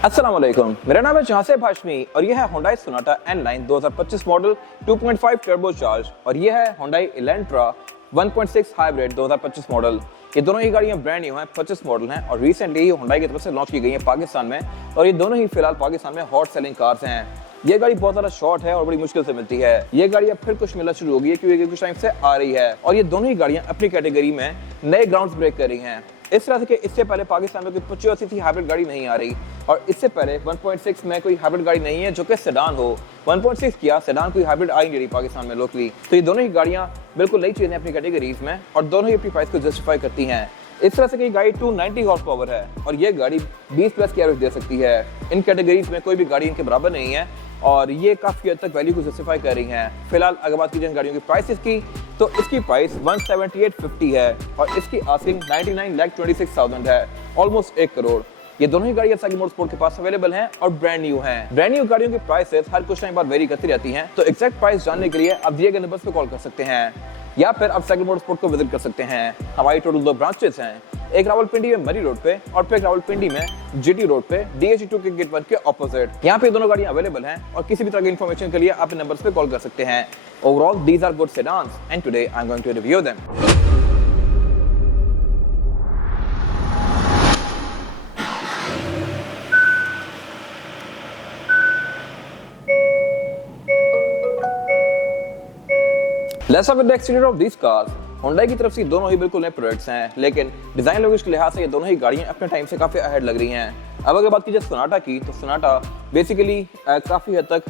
अस्सलाम वालेकुम, मेरा नाम है जहासेब हाशमी और यह है Hyundai Sonata N9 2025 model 2.5 turbo charge और यह है Hyundai Elantra 1.6 हाइब्रिड 2025 मॉडल। ये दोनों ही गाड़ियां ब्रांड न्यू हैं, 25 मॉडल हैं और रिसेंटली ही Hyundai की तरफ से लॉन्च की गई हैं पाकिस्तान में और ये दोनों ही फिलहाल पाकिस्तान में हॉट सेलिंग कार्स हैं। ये गाड़ी बहुत ज्यादा शॉर्ट है और बड़ी मुश्किल से मिलती है। ये गाड़ी अब फिर कुछ मिलना शुरू हो गई है क्योंकि कुछ टाइम से आ रही है और ये दोनों ही गाड़ियां अपनी कैटेगरी में नए ग्राउंड्स ब्रेक कर रही हैं। इस तरह से कि इससे पहले पाकिस्तान में कोई 85 हाइब्रिड गाड़ी नहीं आ रही और इससे पहले 1.6 में कोई हाइब्रिड गाड़ी नहीं है जो कि सेडान हो। 1.6 किया सेडान कोई हाइब्रिड आ ही नहीं रही पाकिस्तान में लोकली। तो ये दोनों ही गाड़ियां बिल्कुल नई चीजें अपनी कैटेगरीज में और दोनों ही अपनी प्राइस को जस्टिफाई करती हैं। इस तरह से कि गाड़ी 290 हॉर्स पावर है और ये गाड़ी 20 प्लस की एवरेज दे सकती है। इन कैटेगरीज में कोई भी गाड़ी इनके बराबर नहीं है और ये काफी हद तक वैल्यू को जस्टिफाई कर रही हैं। फिलहाल अगर बात की जाए गाड़ियों की प्राइसेस की तो इसकी प्राइस 17850 है और इसकी आस्किंग 99,26,000 है, ऑलमोस्ट 1 करोड़। ये दोनों ही गाड़ियां सागी मोटरस्पोर्ट के पास अवेलेबल हैं और ब्रांड न्यू हैं। ब्रांड न्यू गाड़ियों की प्राइसेस हर कुछ टाइम बाद वेरी करती रहती हैं, तो एग्जैक्ट प्राइस जानने के लिए आप दिए गए नंबर्स पे कॉल कर सकते हैं या फिर आप सागी मोटरस्पोर्ट को विजिट कर सकते हैं। हमारी टोटल 2 ब्रांचेस हैं, एक रावलपिंडी में मरी रोड पे और फिर रावलपिंडी में जीटी रोड पे DH2 के गेट 1 के ऑपोजिट। यहाँ पे दोनों गाड़ियां अवेलेबल हैं और किसी भी तरह की इन्फॉर्मेशन के लिए आप इन नंबर्स पे कॉल कर सकते हैं। Overall these are good sedans and today I am going to review them. Let's start with the exterior of these cars. Hyundai की तरफ से दोनों ही बिल्कुल नए प्रोडक्ट्स हैं, लेकिन डिजाइन लैंग्वेज के लिहाज से ये दोनों ही गाड़ियां अपने टाइम से काफी अहेड लग रही हैं। अब अगर बात की जाए सोनाटा की तो सोनाटा बेसिकली काफी हद तक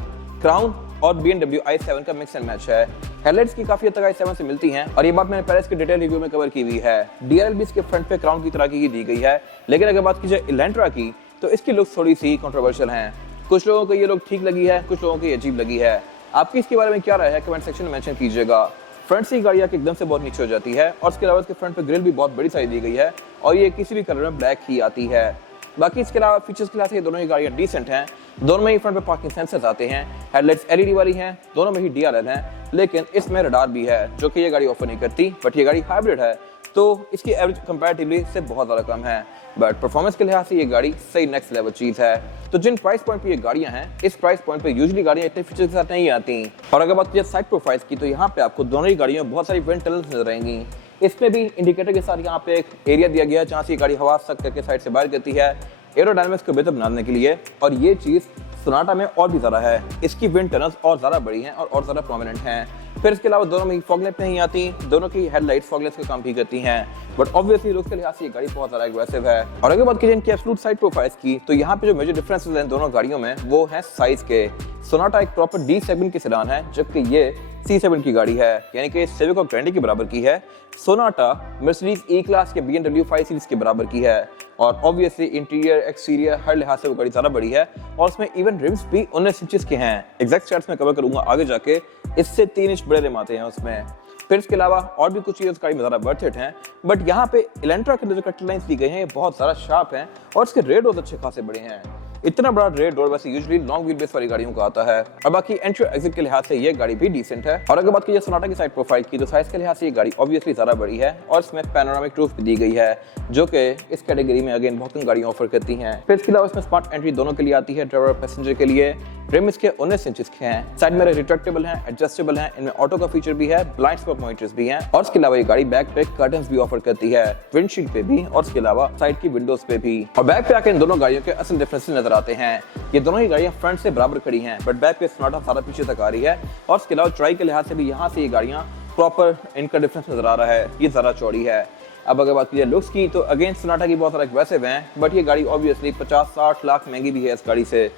क्राउन और BMW i7 का मिक्स एंड मैच है। हेडलाइट्स की काफी हद तक i7 से मिलती हैं और ये बात मैंने पहले इसके डिटेल रिव्यू में कवर की हुई है। DRL भी इसके फ्रंट पे क्राउन की तरह की दी गई है, लेकिन अगर बात की जाए इलेंट्रा की तो इसकी लुक थोड़ी सी कंट्रोवर्शियल है। कुछ लोगों को ये लुक ठीक लगी है, कुछ लोगों को ये अजीब लगी है। आपकी इसके बारे में क्या राय है कमेंट सेक्शन में मेंशन कीजिएगा। फ्रंट से गाड़ी आके एकदम से बहुत नीचे हो जाती है और इसके अलावा इसके फ्रंट पे ग्रिल भी बहुत बड़ी साइज दी गई है और ये किसी भी कलर में ब्लैक ही आती है। बाकी इसके अलावा फीचर्स के लिहाज से ये दोनों ही गाड़ियां डिसेंट हैं। दोनों में ही फ्रंट पे पार्किंग सेंसर्स आते हैं, हेडलाइट्स LED वाली हैं, दोनों में ही DRL हैं, लेकिन इसमें रडार भी है जो कि ये गाड़ी ऑफर नहीं करती। बट ये गाड़ी हाइब्रिड है तो इसकी एवरेज कंपैरेटिवली से बहुत ज़्यादा कम है, बट परफॉर्मेंस के लिहाज से ये गाड़ी सही नेक्स्ट लेवल चीज़ है। तो जिन प्राइस पॉइंट पे ये गाड़ियां हैं, इस प्राइस पॉइंट पे यूजुअली गाड़ियां इतने फीचर्स के साथ नहीं आती। और अगर बात की जाए साइड प्रोफाइल्स की तो यहाँ पे आपको दोनों ही गाड़ियों में बहुत सारी विंड टनल्स नजर आएंगी। इसमें भी इंडिकेटर के साथ यहाँ पे एक एरिया दिया गया है जहाँ से ये गाड़ी हवा सक करके साइड से बाहर करती है एरोडायनामिक्स को बेहतर बनाने के लिए, और ये चीज़ सोनाटा में और भी ज़्यादा है। इसकी विंड टनल्स और ज़्यादा बड़ी हैं और ज़्यादा प्रोमिनेंट हैं। फिर इसके अलावा दोनों में ही फॉग लैंप नहीं आती, दोनों की हेडलाइट्स फॉगलेस का काम भी करती हैं, बट ऑब्वियसली लुक्स के लिहाज से ये गाड़ी बहुत ज़्यादा एग्रेसिव है। और अगर बात की जाए इनकी एब्सोल्यूट साइड प्रोफाइल्स की तो यहाँ पे जो मेजर डिफरेंसेस हैं दोनों गाड़ियों में वो है साइज के। सोनाटा एक प्रॉपर D सेगमेंट की सेडान है जबकि ये C7 की गाड़ी है, यानी कि सिविक और ग्रैंडी के बराबर की है। सोनाटा मर्सिडीज E क्लास के BMW 5 सीरीज के बराबर की है और ऑब्वियसली इंटीरियर एक्सटीरियर हर लिहाज से वो गाड़ी ज़्यादा बड़ी है और उसमें इवन रिम्स भी 19 इंचेस के हैं। एग्जैक्ट स्टैट्स में कवर करूंगा आगे जाके, इससे 3 इंच बड़े रिम आते हैं उसमें। फिर इसके अलावा और भी कुछ चीज़ें गाड़ी में ज़्यादा वर्थ इट हैं, बट यहाँ पे इलेंट्रा के जो कट लाइन्स दी गई हैं ये बहुत ज़्यादा शार्प हैं और इसके रेड डोर्स अच्छे खासे बड़े हैं। इतना बड़ा रेड डोर वैसे यूजुअली लॉन्ग व्हील बेस वाली गाड़ियों को आता है। और बाकी एंट्री एग्जिट के लिहाज से ये गाड़ी भी डिसेंट है। और अगर बात की जाए सोनाटा की साइड प्रोफाइल की तो साइज के लिहाज से ये गाड़ी ऑब्वियसली ज़्यादा बड़ी है और इसमें पैनोरामिक रूफ भी दी गई है जो कि इस कैटेगरी में अगेन बहुत कम गाड़ियाँ ऑफर करती हैं। फिर इसके अलावा इसमें स्मार्ट एंट्री दोनों के लिए आती है, ड्राइवर और पैसेंजर के लिए। रिम इसके 19 इंचेस के हैं, साइड मिरर रिट्रैक्टेबल हैं, एडजस्टेबल हैं, इनमें ऑटो का फीचर भी है, ब्लाइंड स्पॉट मॉनिटर्स भी हैं और इसके अलावा ये गाड़ी बैक पे कर्टन्स भी ऑफर करती है, विंडशील्ड पे भी और इसके अलावा साइड की विंडोज पे भी। और बैक पे आके इन दोनों गाड़ियों के असल डिफरेंसेस नजर आते हैं। ये दोनों ही गाड़ियां फ्रंट से बराबर खड़ी हैं, बट बैक पे सोनाटा सारा पीछे तक आ रही है और इसके अलावा चौड़ाई के लिहाज से भी यहाँ से ये गाड़ियां प्रॉपर इनका डिफरेंस नजर आ रहा है, ये ज़्यादा चौड़ी है। अब अगर बात की जाए लुक्स की तो अगेन सोनाटा की बहुत सारा एग्रेसिव हैं, बट ये गाड़ी ऑब्वियसली 50-60 लाख महंगी भी है इस गाड़ी से।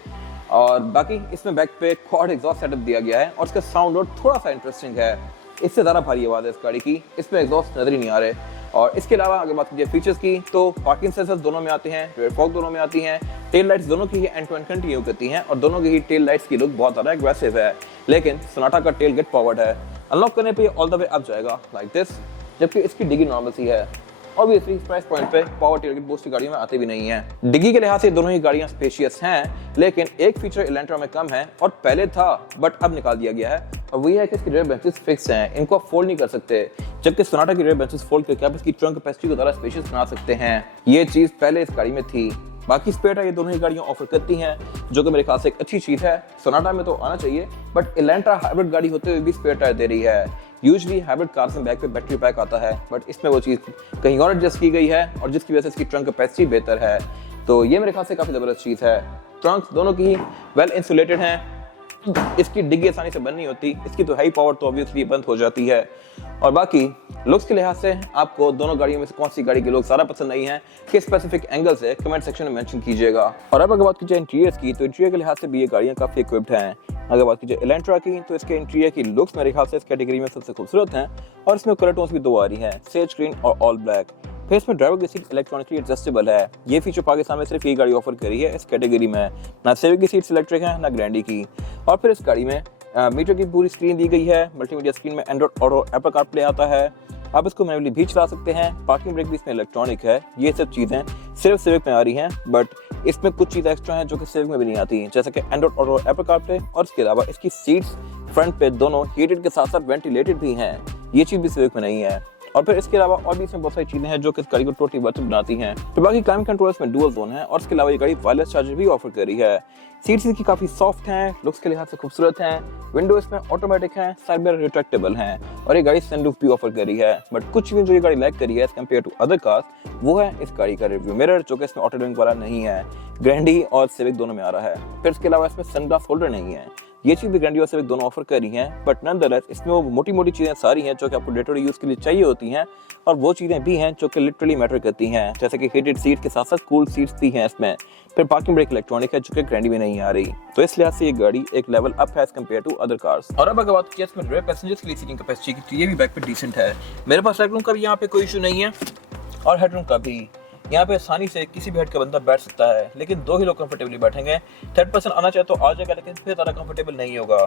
और बाकी इसमें बैक पे क्वाड एग्जॉस्ट सेटअप दिया गया है और इसका साउंड और थोड़ा सा इंटरेस्टिंग है, इससे ज़्यादा भारी आवाज़ है इस गाड़ी की, इसमें एग्जॉस्ट नजर ही नहीं आ रहे। और इसके अलावा अगर बात कीजिए फीचर्स की तो पार्किंग सेंसर्स दोनों में आते हैं, रेयर फॉग दोनों में आती हैं, टेल लाइट्स दोनों की ही एंड टू एंड कंटिन्यू करती हैं और दोनों की ही टेल लाइट्स की लुक बहुत ज़्यादा एग्रेसिव है। लेकिन सोनाटा का टेल गेट पावर्ड है, अनलॉक करने पे ऑल द वे अप जाएगा लाइक दिस, जबकि इसकी डिगी नॉर्मल सी है। ऑब्वियसली प्राइस पॉइंट पे पावर टेल गेट बहुत सी गाड़ियों में आते भी नहीं है। डिग्गी के लिहाज से दोनों ही गाड़ियां स्पेशियस हैं, लेकिन एक फीचर इलेंट्रा में कम है और पहले था बट अब निकाल दिया गया है और वही है कि इसकी रेयर बेंचेस फिक्स हैं, इनको आप फोल्ड नहीं कर सकते, जबकि सोनाटा की रेयर बेंचेस फोल्ड करके आप इसकी ट्रंक कैपेसिटी को ज़्यादा स्पेशियस बना सकते हैं। ये चीज़ पहले इस गाड़ी में थी। बाकी स्पेयर टायर ये दोनों ही गाड़ियां ऑफर करती हैं, जो कि मेरे ख्याल से एक अच्छी चीज़ है। सोनाटा में तो आना चाहिए, बट एलेंट्रा हाइब्रिड गाड़ी होते हुए भी स्पेयर टायर दे रही है। यूजुअली हाइब्रिड कार्स में बैक पे बैटरी पैक आता है, बट इसमें वो चीज़ कहीं और एडजस्ट की गई है और जिसकी वजह से इसकी ट्रंक कैपेसिटी बेहतर है। तो ये मेरे ख्याल से काफ़ी ज़बरदस्त चीज़ है। ट्रंक्स दोनों की वेल इंसुलेटेड हैं, इसकी डिग्गी आसानी से बंद नहीं होती, इसकी तो हाई पावर तो ऑब्वियसली बंद हो जाती है। और बाकी लुक्स के लिहाज से आपको दोनों गाड़ियों में से कौन सी गाड़ी के लोग ज़्यादा पसंद नहीं है, किस स्पेसिफिक एंगल से, कमेंट सेक्शन में मेंशन कीजिएगा। और अब अगर बात की जाए इंटीरियर्स की, तो इंटीरियर के लिहाज से भी ये गाड़ियाँ काफ़ी इक्विप्ड हैं। अगर बात की जाए एलेंट्रा की, तो इसके इंटीरियर की लुक्स मेरे ख्याल से इस कैटेगरी में सबसे खूबसूरत हैं और इसमें कलर टोन्स भी दो आ रही हैं, सेज ग्रीन और ऑल ब्लैक। फिर इसमें ड्राइवर की सीट इलेक्ट्रॉनिकली एडजस्टेबल है। ये फीचर पाकिस्तान में सिर्फ ये गाड़ी ऑफर करी है इस कैटेगरी में, ना सेविक की सीट्स इलेक्ट्रिक है ना ग्रैंडी की। और फिर इस गाड़ी में मीटर की पूरी स्क्रीन दी गई है। मल्टीमीडिया स्क्रीन में एंड्रॉइड ऑटो एप्पल कारप्ले आता है, आप इसको मैनुअली भी चला सकते हैं। पार्किंग ब्रेक भी इसमें इलेक्ट्रॉनिक है। ये सब चीज़ें सिर्फ सिविक में आ रही हैं, बट इसमें कुछ चीज़ें एक्स्ट्रा हैं जो कि सिविक में भी नहीं आती, जैसे कि एंड्रॉइड ऑटो एप्पल कारप्ले। और इसके अलावा इसकी सीट्स फ्रंट पे दोनों हीटेड के साथ साथ वेंटिलेटेड भी हैं, ये चीज़ भी सिविक में नहीं है। और फिर इसके अलावा और भी इसमें बहुत सारी चीज़ें हैं जो कि इस गाड़ी को टोटली वर्थ बनाती हैं। तो बाकी क्लाइमेट कंट्रोल में डुअल जोन है और इसके अलावा ये गाड़ी वायरलेस चार्जर भी ऑफर कर रही है। सीट्स इसकी काफ़ी सॉफ्ट हैं, लुक्स के लिहाज से खूबसूरत हैं, विंडो इसमें ऑटोमेटिक हैं, साइड मिरर रिट्रैक्टेबल हैं और ये गाड़ी सनरूफ भी ऑफर कर रही है। बट कुछ चीज़ें जो ये गाड़ी लैक करी है as compare to other cars, वो है इस गाड़ी का रिव्यू मिरर, जो कि इसमें ऑटो डिमिंग वाला नहीं है। ग्रैंडी और सिविक दोनों में आ रहा है। फिर इसके अलावा इसमें सनग्लास होल्डर नहीं है। ये चीज़ भी ग्रैंडी और सिविक दोनों ऑफर कर रही हैं, बट नॉनदलेस इसमें वो मोटी मोटी चीज़ें सारी हैं जो कि आपको डे टू डे यूज़ के लिए चाहिए होती हैं और वो चीज़ें भी हैं जो कि लिटरली मैटर करती हैं, जैसे कि हीटेड सीट के साथ साथ कूल सीट्स भी हैं इसमें। फिर पार्किंग ब्रेक इलेक्ट्रॉनिक है जो कि ग्रैंडी में नहीं आ रही। तो इस लिहाज से ये गाड़ी एक लेवल अप है as compare to other cars. और अब अगर बात की इसमें रेयर पैसेंजर्स के लिए सीटिंग कैपेसिटी की, तो ये भी बैक पे डिसेंट है। मेरे पास लेग रूम का भी यहाँ पे कोई इशू नहीं है और हेडरूम का भी। यहाँ पे आसानी से किसी भी हेड का बंदा बैठ सकता है, लेकिन दो ही लोग कंफर्टेबली बैठेंगे। थर्ड पर्सन आना चाहे तो आ जाएगा, लेकिन फिर ज़्यादा कंफर्टेबल नहीं होगा,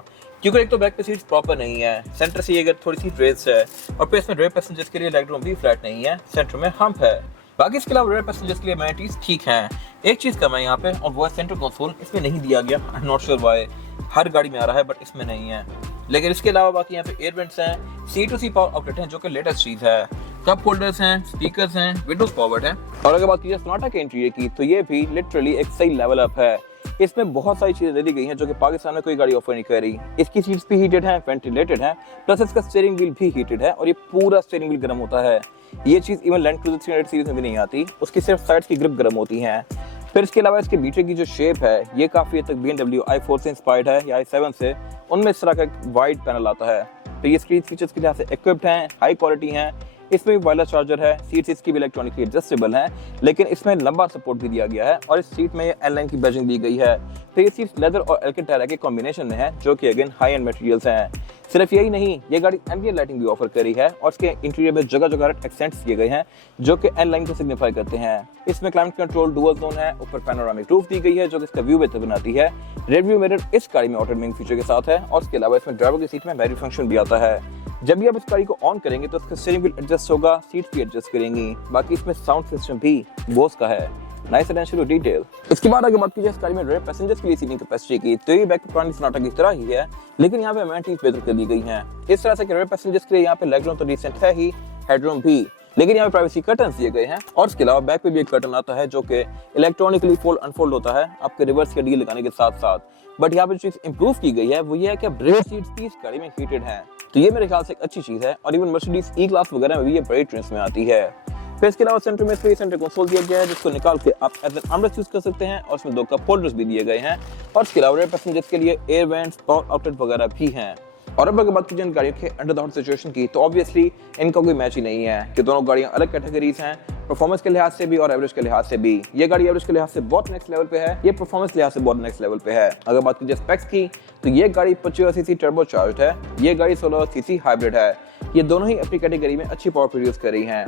क्योंकि एक तो बैक पे सीट्स प्रॉपर नहीं है, सेंटर से अगर थोड़ी सी रेस है, और फिर इसमें रेयर पैसेंजर्स के लिए लेग रूम भी फ्लैट नहीं है, सेंटर में हम्प है। बाकी इसके अलावा रेयर पैसेंजर्स के लिए अमेनिटीज ठीक हैं। एक चीज़ कम है यहाँ पे और वो है सेंटर कंसोल, इसमें नहीं दिया गया। I am not sure why, हर गाड़ी में आ रहा है बट इसमें नहीं है। लेकिन इसके अलावा बाकी यहाँ पे एयर वेंट्स हैं, C2C पावर आउटलेट हैं जो कि लेटेस्ट चीज़ है, कप होल्डर्स हैं, स्पीकर्स हैं, विंडोज पावर्ड है। और अगर बात की जाए सोनाटा के इंटीरियर की, तो ये भी लिटरली एक सही लेवल अप है। इसमें बहुत सारी चीज़ें दे दी गई हैं जो कि पाकिस्तान में कोई गाड़ी ऑफर नहीं कर रही। इसकी सीट्स भी हीटेड हैं, वेंटिलेटेड हैं, प्लस इसका स्टीयरिंग व्हील भी हीटेड है और ये पूरा स्टीयरिंग व्हील गर्म होता है। ये चीज़ इवन लैंड क्रूजर 300 सीरीज में भी नहीं आती, उसकी सिर्फ साइड्स की ग्रिप गर्म होती हैं। फिर इसके अलावा इसके मीटर की जो शेप है, ये काफ़ी हद तक BMW i4 से इंस्पायर्ड है या i7 से, उनमें इस तरह का एक वाइड पैनल आता है। तो ये स्क्रीन फीचर्स के लिहाज से इक्विप्ड हैं, हाई क्वालिटी हैं। इसमें भी वायरलेस चार्जर है, सीट्स इसकी भी इलेक्ट्रॉनिकली एडजस्टेबल है, लेकिन इसमें लंबा सपोर्ट भी दिया गया है और इस सीट में ये एल-लाइन की बैजिंग दी गई है। तो ये सीट्स लेदर और एल्केंटारा के कॉम्बिनेशन में है, जो कि अगेन हाई एंड मटेरियल्स हैं। सिर्फ यही नहीं, ये गाड़ी एम्बिएंट लाइटिंग भी ऑफर करी है और इसके इंटीरियर में जगह जगह एक्सेंट्स किए गए हैं जो कि एल-लाइन को सिग्निफाई करते हैं। इसमें क्लाइमेट कंट्रोल डुअल जोन है, ऊपर पैनोरामिक रूफ दी गई है जो कि इसका व्यू बेहतर बनाती है। रेयर व्यू मिरर इस गाड़ी में ऑटो डिमिंग फीचर के साथ है और इसके अलावा इसमें ड्राइवर की सीट में बैटरी फंक्शन भी आता है। जब भी आप इस गाड़ी को ऑन करेंगे तो इसका स्टीयरिंग व्हील एडजस्ट होगा, सीट्स भी एडजस्ट करेंगी। बाकी इसमें साउंड सिस्टम भी बोस का है, नाइस अटेंशन टू डिटेल। इसके बाद अगर बात की जाए इस गाड़ी में रेयर पैसेंजर्स के लिए सीटिंग कैपेसिटी की, तो ये बैक पुरानी सोनाटा की तरह ही है, लेकिन यहाँ पे अमेनिटीज बेहतर कर दी गई हैं। इस तरह से कि रेयर पैसेंजर्स के लिए यहाँ पे लेग रूम तो डिसेंट है ही, हेडरूम भी, लेकिन यहाँ पे प्राइवेसी कर्टन्स दिए गए हैं और इसके अलावा बैक पे भी एक कर्टन आता है जो कि इलेक्ट्रॉनिकली फोल्ड अनफोल्ड होता है आपके रिवर्स के डी लगाने के साथ साथ। बट यहाँ पे जो चीज इंप्रूव की गई है वो ये है कि अब रेयर सीट्स भी इस गाड़ी में हीटेड हैं, तो ये मेरे ख्याल से एक अच्छी चीज है और इवन मर्सिडीज ई क्लास वगैरह में भी ये बड़ी ट्रेंड्स में आती है। फिर इसके अलावा सेंटर में इसके सेंटर कंसोल दिया गया है जिसको निकाल के आप एज एन आर्मरेस्ट यूज कर सकते हैं और इसमें दो कप होल्डर्स भी दिए गए हैं और इसके अलावा रेयर पैसेंजर्स के लिए एयर वेंट्स, पावर आउटलेट वगैरह भी हैं। और अब अगर बात की जाए गाड़ियों के अंडर द हूड सिचुएशन की, तो ऑब्वियसली इनका कोई मैच ही नहीं है कि दोनों गाड़ियां अलग कैटेगरीज हैं, परफॉर्मेंस के लिहाज से भी और एवरेज के लिहाज से भी। ये गाड़ी एवरेज के लिहाज से बहुत नेक्स्ट लेवल पे है, ये परफॉर्मेंस के लिहाज से बहुत नेक्स्ट लेवल पे है। अगर बात की जाए स्पेक्स की, तो ये गाड़ी 25 सीसी टर्बो चार्ज है, ये गाड़ी 16 सीसी हाइब्रिड है। ये दोनों ही अपनी कैटेगरी में अच्छी पावर प्रोड्यूस कर रही हैं।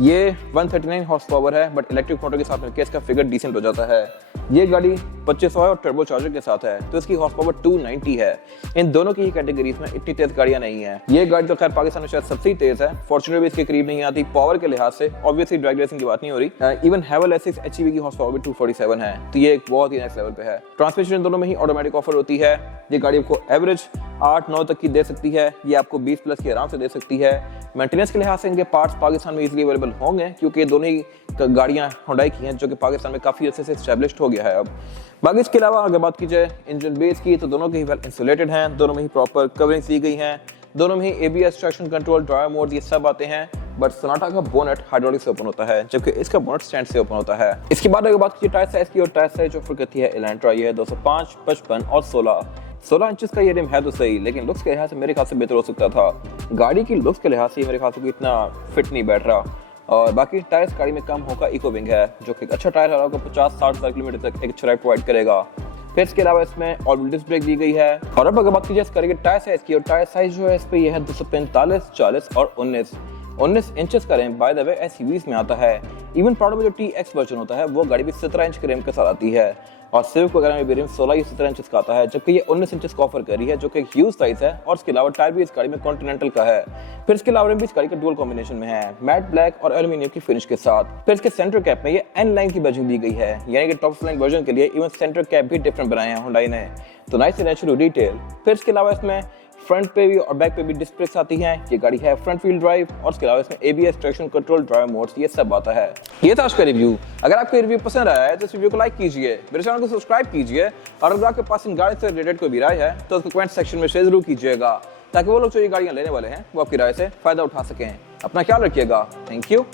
ये 139 हॉर्स पावर है, बट इलेक्ट्रिक मोटर के साथ मिलकर इसका फिगर डिसेंट हो जाता है। ये गाड़ी 2500 है और टर्बो चार्जर के साथ है, तो इसकी हॉर्स पावर 290 है। इन दोनों की ही कैटेगरीज में इतनी तेज गाड़ियां नहीं है। ये गाड़ी तो खैर पाकिस्तान में शायद सबसे तेज है, फॉर्च्यूनर भी इसके करीब नहीं आती पावर के लिहाज से। ऑब्वियसली ड्रैग रेसिंग की बात नहीं हो रही। इवन हैवल S6 HEV की हॉर्स पावर भी 247 है, तो ये एक बहुत ही नेक्स्ट लेवल पे है। ट्रांसमिशन दोनों में ही ऑटोमेटिक ऑफर होती है। ये गाड़ी आपको एवरेज 8-9 तक की दे सकती है, ये आपको 20 प्लस की आराम से दे सकती है। मेंटेनेंस के लिहाज से इनके पार्ट्स पाकिस्तान में इजीली अवेलेबल होंगे, क्योंकि ये दोनों ही गाड़ियां हुंडई की हैं, जो कि पाकिस्तान में काफी अच्छे से एस्टैब्लिश्ड हो गया है अब। बाकी इसके अलावा अगर बात की जाए इंजन बेस की, तो दोनों के ही वेल इंसुलेटेड हैं, दोनों में ही प्रॉपर कवरिंग दी गई है, दोनों में ही ABS traction control, drive mode, ये सब आते हैं। बट सोनाटा का बोनेट हाइड्रोलिक से ओपन होता है, जबकि इसका बोनेट स्टैंड से ओपन होता है। इसके बाद अगर बात की टायर साइज की, और टायर साइज ऑफर करती है एलेंट्रा, ये है 205, 55 और 16 इंचेस का ये रिम है तो सही, लेकिन लुक्स के लिहाज से मेरे ख्याल से बेहतर हो सकता था। गाड़ी की लुक्स के लिहाज से मेरे ख्याल से इतना फिट नहीं बैठ रहा। और बाकी टायर्स गाड़ी में कम होगा इको विंग है, जो कि अच्छा टायर है, आपको 50-60 किलोमीटर तक एक अच्छा राइड प्रोवाइड करेगा। फिर इसके अलावा इसमें ऑल डिस्क ब्रेक दी गई है। और अब अगर बात की जाए इस गाड़ी के टायर साइज की, और टायर साइज जो है इस पे ये है 245, 40 और 19 इंचेस का rim by the way SUVs में आता है। इवन प्राडो में जो TX वर्जन होता है वो गाड़ी भी 17 इंच के रिम के साथ आती है, और सिविक वगैरह में भी रिम 16 या 17 इंचेस का आता है, जबकि ये 19 इंचेस का ऑफर कर रही है, जो कि एक ह्यूज साइज है। और इसके अलावा टायर भी इस गाड़ी में कॉन्टिनेंटल का है। फिर इसके अलावा रिम भी इस गाड़ी का डुअल कॉम्बिनेशन में है, मैट ब्लैक और एल्यूमिनियम की फिनिश के साथ। फिर इसके सेंटर कैप में ये N लाइन की बजिंग दी गई है, यानी कि टॉप फ्लैंक वर्जन के लिए इवन सेंटर कैप भी डिफरेंट बनाए हैं हुंडई ने, तो नाइस एंड नेचुरल डिटेल। फिर इसके अलावा इसमें फ्रंट पे भी और बैक पे भी डिस्क ब्रेक्स आती हैं। ये गाड़ी है फ्रंट व्हील ड्राइव, और इसके अलावा इसमें ABS traction control, drive modes, ये सब आता है। ये था आज का रिव्यू। अगर आपको रिव्यू पसंद आया है तो इस वीडियो को लाइक कीजिए, मेरे चैनल को सब्सक्राइब कीजिए, और अगर आपके पास इन गाड़ी से रिलेटेड कोई भी राय है तो उसको कमेंट सेक्शन में शेयर जरूर कीजिएगा, ताकि वो लोग जो ये गाड़ियां लेने वाले हैं वो आपकी राय से फायदा उठा सकें। अपना ख्याल रखिएगा। Thank you.